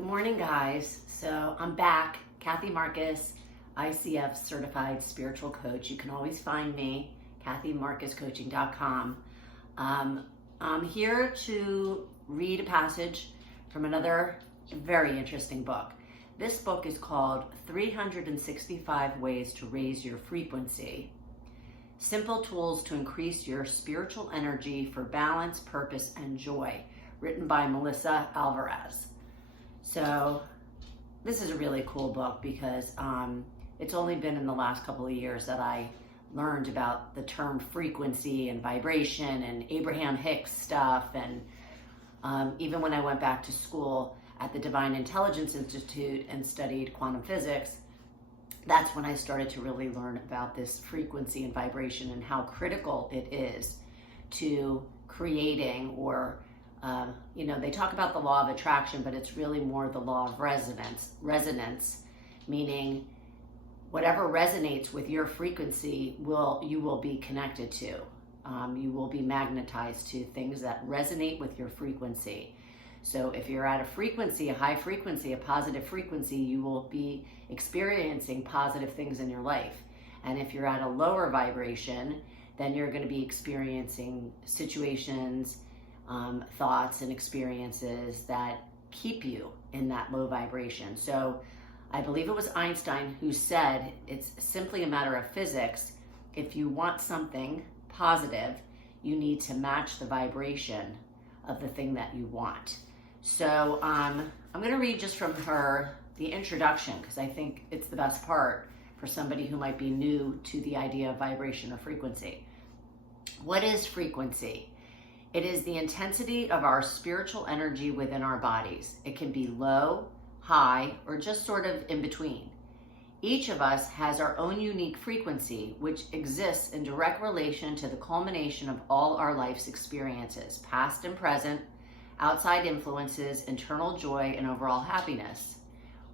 Good morning, guys. So I'm back, Kathy Marcus, ICF certified spiritual coach. You can always find me, kathymarcuscoaching.com. I'm here to read a passage from another very interesting book. This book is called 365 Ways to Raise Your Frequency. Simple Tools to Increase Your Spiritual Energy for Balance, Purpose, and Joy, written by Melissa Alvarez. So this is a really cool book because it's only been in the last couple of years that I learned about the term frequency and vibration and Abraham Hicks stuff. And even when I went back to school at the Divine Intelligence Institute and studied quantum physics, that's when I started to really learn about this frequency and vibration and how critical it is to creating they talk about the law of attraction, but it's really more the law of resonance, meaning whatever resonates with your frequency you will be connected to. You will be magnetized to things that resonate with your frequency. So if you're at a frequency, a high frequency, a positive frequency, you will be experiencing positive things in your life. And if you're at a lower vibration, then you're going to be experiencing situations, thoughts and experiences that keep you in that low vibration. So I believe it was Einstein who said it's simply a matter of physics. If you want something positive, you need to match the vibration of the thing that you want. So I'm going to read just from the introduction, because I think it's the best part for somebody who might be new to the idea of vibration or frequency. What is frequency? It is the intensity of our spiritual energy within our bodies. It can be low, high, or just sort of in between. Each of us has our own unique frequency, which exists in direct relation to the culmination of all our life's experiences, past and present, outside influences, internal joy, and overall happiness.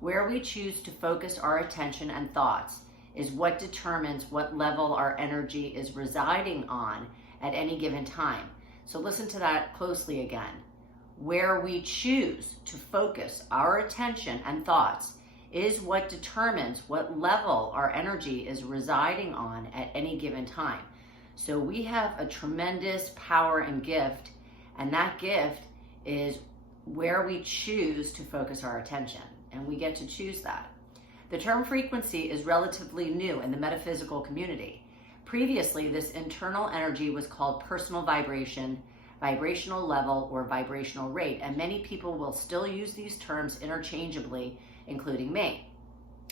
Where we choose to focus our attention and thoughts is what determines what level our energy is residing on at any given time. So listen to that closely again. Where we choose to focus our attention and thoughts is what determines what level our energy is residing on at any given time. So we have a tremendous power and gift, and that gift is where we choose to focus our attention, and we get to choose that. The term frequency is relatively new in the metaphysical community. Previously, this internal energy was called personal vibration, vibrational level, or vibrational rate, and many people will still use these terms interchangeably, including me.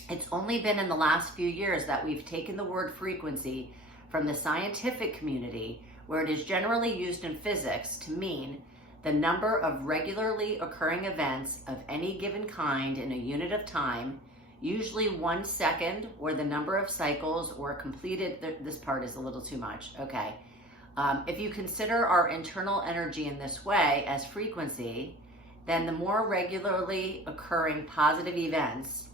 It's only been in the last few years that we've taken the word frequency from the scientific community, where it is generally used in physics, to mean the number of regularly occurring events of any given kind in a unit of time, usually 1 second, or the number of cycles or completed. This part is a little too much. Okay. If you consider our internal energy in this way as frequency, then the more regularly occurring positive events,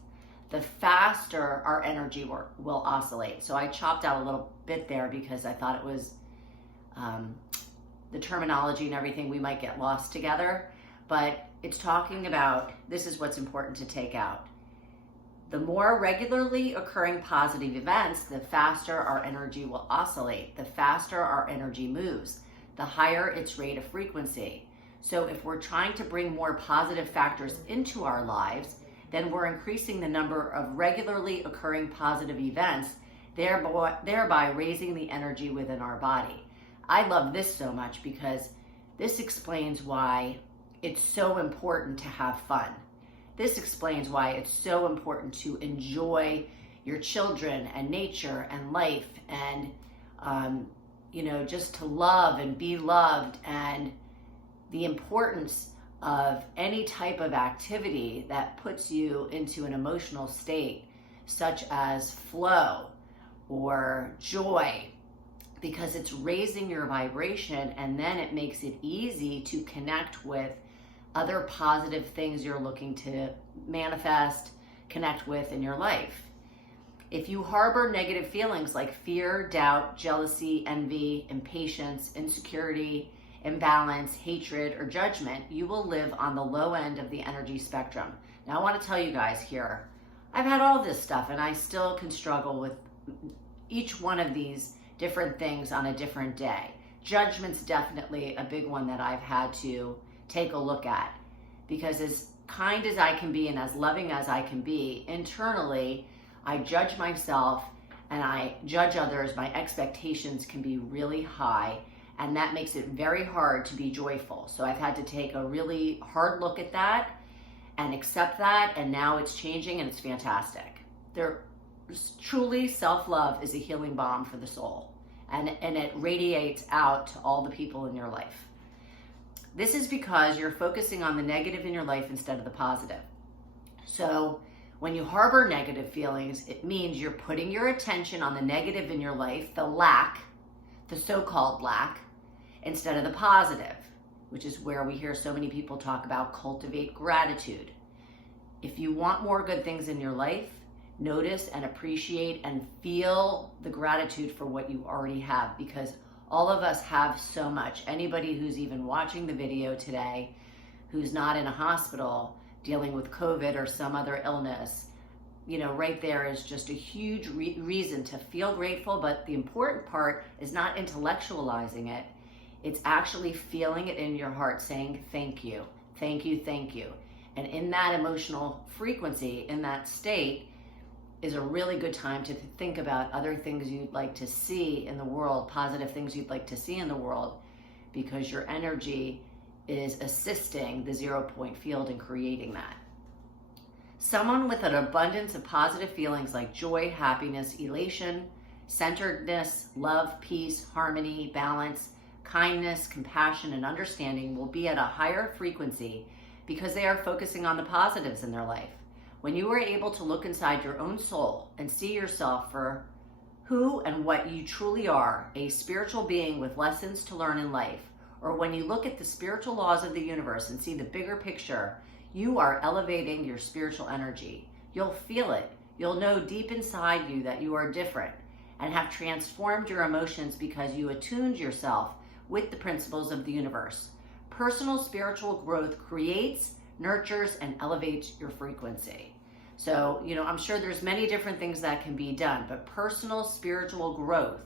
the faster our energy will oscillate. So I chopped out a little bit there because I thought it was the terminology and everything, we might get lost together. But it's talking about, this is what's important to take out. The more regularly occurring positive events, the faster our energy will oscillate, the faster our energy moves, the higher its rate of frequency. So if we're trying to bring more positive factors into our lives, then we're increasing the number of regularly occurring positive events, thereby raising the energy within our body. I love this so much because this explains why it's so important to have fun. This explains why it's so important to enjoy your children and nature and life and, just to love and be loved, and the importance of any type of activity that puts you into an emotional state, such as flow or joy, because it's raising your vibration, and then it makes it easy to connect with other positive things you're looking to manifest, connect with in your life. If you harbor negative feelings like fear, doubt, jealousy, envy, impatience, insecurity, imbalance, hatred, or judgment, you will live on the low end of the energy spectrum. Now, I want to tell you guys here, I've had all this stuff and I still can struggle with each one of these different things on a different day. Judgment's definitely a big one that I've had to take a look at, because as kind as I can be and as loving as I can be, internally, I judge myself and I judge others. My expectations can be really high, and that makes it very hard to be joyful. So I've had to take a really hard look at that and accept that, and now it's changing and it's fantastic. Truly, self-love is a healing balm for the soul, and it radiates out to all the people in your life. This is because you're focusing on the negative in your life instead of the positive. So when you harbor negative feelings, it means you're putting your attention on the negative in your life, the lack, the so-called lack, instead of the positive, which is where we hear so many people talk about cultivate gratitude. If you want more good things in your life, notice and appreciate and feel the gratitude for what you already have, because all of us have so much. Anybody who's even watching the video today who's not in a hospital dealing with COVID or some other illness, right there is just a huge reason to feel grateful. But the important part is not intellectualizing it. It's actually feeling it in your heart, saying thank you, thank you, thank you. And in that emotional frequency, in that state, is a really good time to think about other things you'd like to see in the world, positive things you'd like to see in the world, because your energy is assisting the 0 point field in creating that. Someone with an abundance of positive feelings like joy, happiness, elation, centeredness, love, peace, harmony, balance, kindness, compassion, and understanding will be at a higher frequency because they are focusing on the positives in their life. When you are able to look inside your own soul and see yourself for who and what you truly are, a spiritual being with lessons to learn in life, or when you look at the spiritual laws of the universe and see the bigger picture, you are elevating your spiritual energy. You'll feel it. You'll know deep inside you that you are different and have transformed your emotions because you attuned yourself with the principles of the universe. Personal spiritual growth creates, nurtures, and elevates your frequency. So, I'm sure there's many different things that can be done, but personal spiritual growth,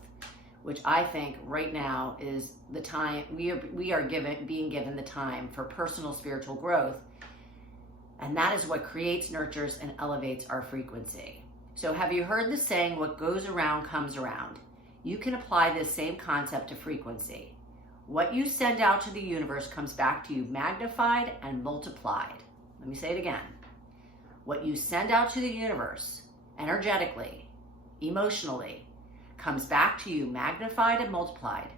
which I think right now is the time we are being given the time for personal spiritual growth. And that is what creates, nurtures, and elevates our frequency. So have you heard the saying, what goes around comes around? You can apply this same concept to frequency. What you send out to the universe comes back to you magnified and multiplied. Let me say it again. What you send out to the universe, energetically, emotionally, comes back to you magnified and multiplied.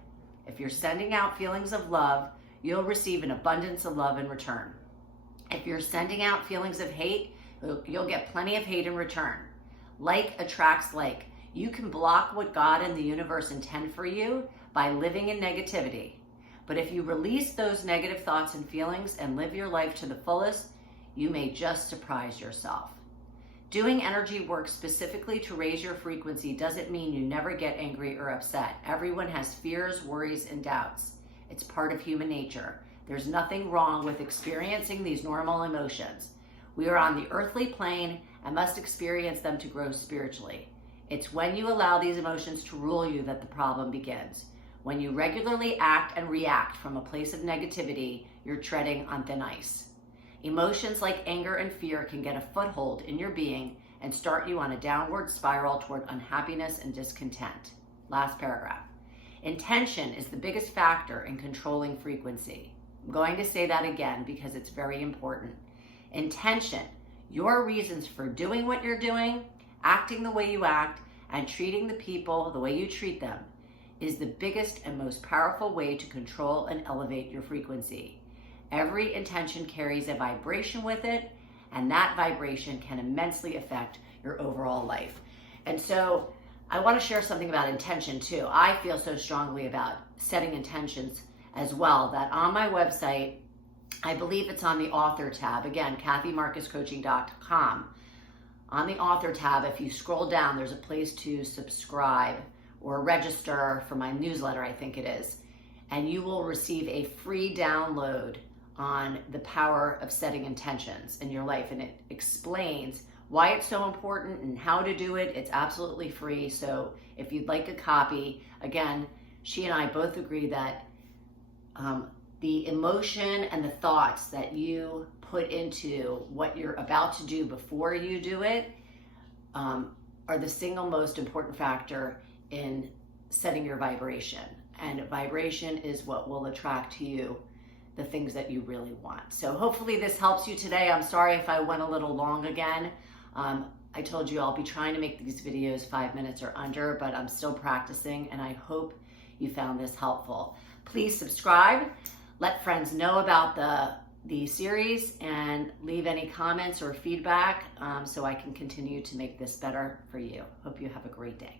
If you're sending out feelings of love, you'll receive an abundance of love in return. If you're sending out feelings of hate, you'll get plenty of hate in return. Like attracts like. You can block what God and the universe intend for you by living in negativity. But if you release those negative thoughts and feelings and live your life to the fullest, you may just surprise yourself. Doing energy work specifically to raise your frequency doesn't mean you never get angry or upset. Everyone has fears, worries, and doubts. It's part of human nature. There's nothing wrong with experiencing these normal emotions. We are on the earthly plane and must experience them to grow spiritually. It's when you allow these emotions to rule you that the problem begins. When you regularly act and react from a place of negativity, you're treading on thin ice. Emotions like anger and fear can get a foothold in your being and start you on a downward spiral toward unhappiness and discontent. Last paragraph. Intention is the biggest factor in controlling frequency. I'm going to say that again because it's very important. Intention, your reasons for doing what you're doing, acting the way you act, and treating the people the way you treat them, is the biggest and most powerful way to control and elevate your frequency. Every intention carries a vibration with it, and that vibration can immensely affect your overall life. And so I want to share something about intention too. I feel so strongly about setting intentions as well that on my website, I believe it's on the author tab, again, kathymarcuscoaching.com. On the author tab, if you scroll down, there's a place to subscribe or register for my newsletter, I think it is. and you will receive a free download on the power of setting intentions in your life. And it explains why it's so important and how to do it. It's absolutely free. So if you'd like a copy, again, she and I both agree that the emotion and the thoughts that you put into what you're about to do before you do it are the single most important factor in setting your vibration. And vibration is what will attract to you the things that you really want. So hopefully this helps you today. I'm sorry if I went a little long again. I told you I'll be trying to make these videos 5 minutes or under, but I'm still practicing, and I hope you found this helpful. Please subscribe, let friends know about the series, and leave any comments or feedback so I can continue to make this better for you. Hope you have a great day.